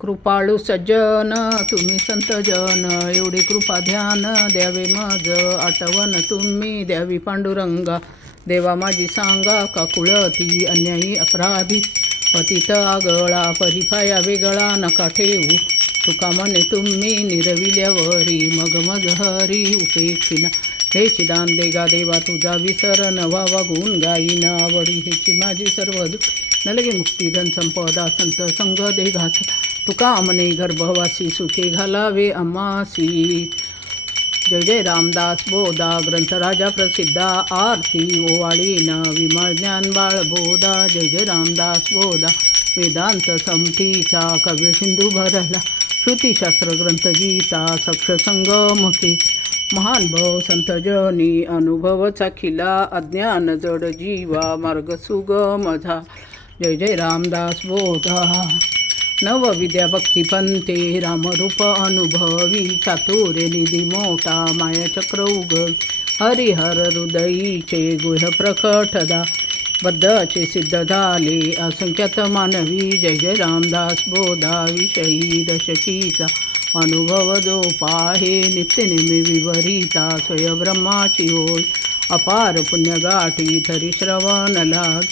कृपाळू सज्जन तुम्ही संत जन, एवढी कृपा ध्यान द्यावे मज आठवण तुम्ही द्यावी पांडुरंगा. देवा माझी सांगा का कुळती अन्यायी अपराधी, पतित आगळा परिफाया वेगळा नका ठेवू. तुका म्हणे तुम्ही निरविल्यावरी, मग हरी उपेक्षिना. हे चिदान देगा देवा तुझा विसर नवा वागून गायीन आवडी, हेची माझी सर्व नलगे मुक्ती धन संपदा संत संग देघास. तुका म्हणे गर्भवासी सुखे घालावे आम्हासी. जय जय रामदास बोधा ग्रंथ राजा प्रसिद्धा, आरती ओवाळीन विमळ ज्ञान बाळ बोधा. जय जय रामदास बोधा वेदांत समतीचा कव्य सिंधू भरला, श्रुतिशास्त्र ग्रंथ गीता सक्ष संगमके. महान भव संत जनी अनुभव चाखिला, अज्ञान जड जीवा मार्ग सुगम झा. जय जय रामदास बोधा नवविद्या भक्ती पंते, रामरूप अनुभवी चातुर्य निधी मोठा मायाचक्र उगवी. हरिहर हृदयीचे गुह्य प्रकटदा, बद्धाचे सिद्ध झाले असंख्यात मानवी. जय जय रामदास बोधा विषयी दशकीचा अनुभव जो पाहे, नित्यनेमी विवरिता स्वयंब्रह्माची होय. अपार पुण्यगाठी थरी श्रवण लाग,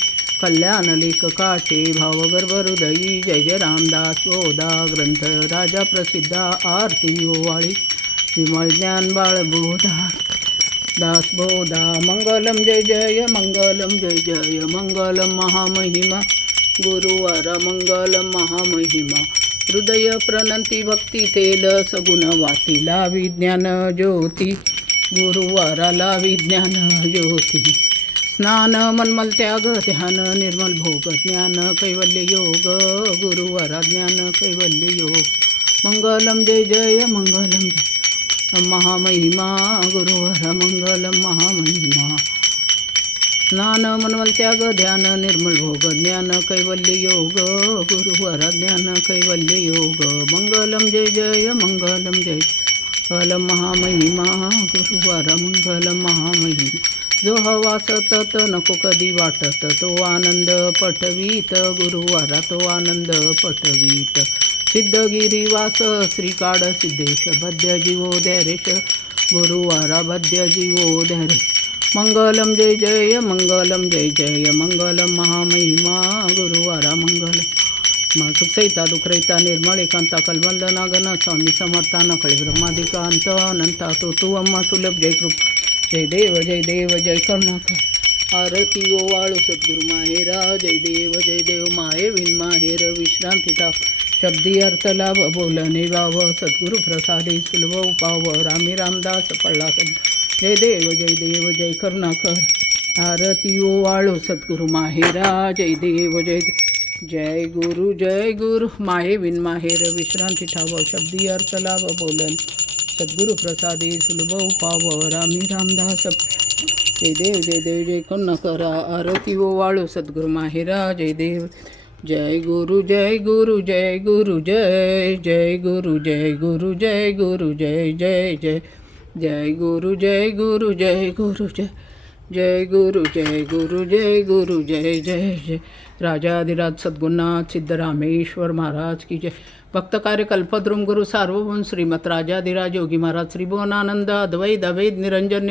कल्याण लेखकाचे भावगर्भ हृदयी. जय जय रामदास बोधा ग्रंथ राजा प्रसिद्धा, आरती ओवाळी विमळ ज्ञान बाळ बोधा. दास बोधा मंगलम जय जय मंगलम जय जय मंगलम महामहिमा. गुरुवार मंगलम महामहिमा. हृदय प्रणंती भक्ती तेल सगुण वातीला विज्ञान ज्योती. गुरुवाराला विज्ञान ज्योती. स्नान मनमल त्याग ध्यान निर्मल भोग ज्ञान कैवल्य योग. गुरुवारा ज्ञान कैवल्य योग. मंगलम जय जय मंगलम जय महामहिमा. गुरुवारा मंगलम महामहिमा. स्नान मनमल त्याग ध्यान निर्मल भोग ज्ञान कैवल्य योग. गुरुवारा ज्ञान कैवल्य योग. मंगलम जय जय मंगलम जय मंगलम महामहिमा. गुरुवारा मंगलम महामहिमा. जो हवा सतत नको कधी वाटत, तो आनंद पटवीत. गुरुवारा तो आनंद पटवीत. सिद्धगिरीवास श्रीकाड सिद्धेश, बद्य जीवो धैर्यश. गुरुवारा बद्य जीवो धैर्यश. मंगलम जय जय मंगलम जय जय मंगलम महामहिमा. गुरुवारा मंगलम सुखसहिता दुखरहिता निर्मळ एकांता कलमल नागना. स्वामी समर्था नकळे ब्रह्मादिकांत अनंता तो तू अम्मा सुलभ. जय कृपा जय देव जय करुणाकर. आरती ओवाळू सद्गुरु माहेरा. जय देव माये विन माहेर विश्रांती ताप. शब्दी अर्थ लाभ बोलणे वाव, सद्गुरु प्रसादे सुलभ उपाव. रामी रामदास पडला सब. जय देव जय करुणाकर. आरती ओवाळू सद्गुरु माहेरा. जय देव जय गुरु माये विन माहेर विश्रांती ठाव. शब्दी अर्थ लाभ बोलणे सद्गुरु प्रसादे सुलभ उपाव. रामी रामदास. जय देव जय करुणाकर. आरती ओवाळू सद्गुरु माहेरा. जय देव जय गुरु जय गुरु जय गुरु जय जय गुरु जय गुरु जय गुरु जय जय जय जय गुरु जय गुरु जय गुरु जय जय गुरु जय गुरु जय गुरु जय जय जय. राजाधिराज सद्गुरुनाथ सिद्धरामेश्वर महाराज की जय. भक्त कार्य कल्पद्रुम गुरु सार्वभौम श्रीमत राजाधिराज योगी महाराज श्री भुवनानंद अद्वैत अभेद निरंजन